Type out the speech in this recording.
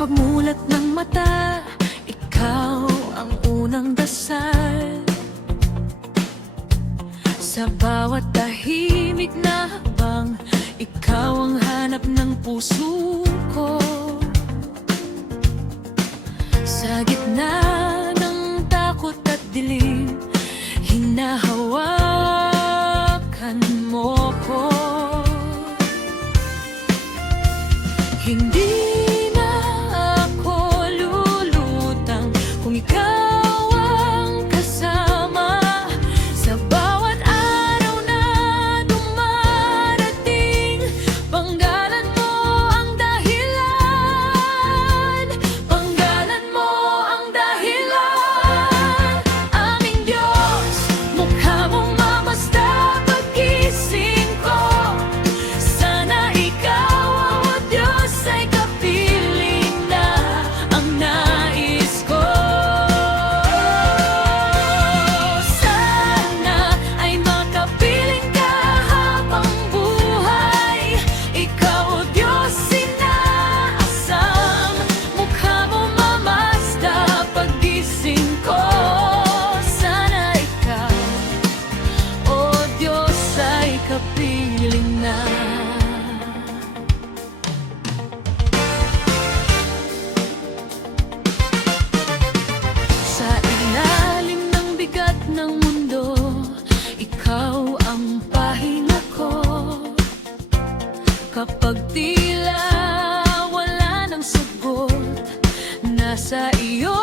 pagmulat ng mata, ikaw ang unang dasal. Sa bawat tahimik na habang, ikaw ang hanap ng puso ko. Sa gitna ng takot at dilim, hinahawakan mo ko. Hindi na ako lulutang kung ikaw ang kasama. Sa bawat araw na dumarating, panggalan mo ang dahilan. Panggalan mo ang dahilan. Aming Diyos, mukha mong mamasta pag-gising ko. Sana ikaw, o Diyos, ay kapiling na ang nais ko. Sana ay makapiling ka habang buhay. Ikaw, o Diyos, inaasam. Mukha mo mamasta pag-gising ko. Sana ikaw, o Diyos, ay kapiling na. Sa ilalim ng bigat ng mundo, ikaw ang pahinga ko. Kapag tila wala ng sagot, nasa iyo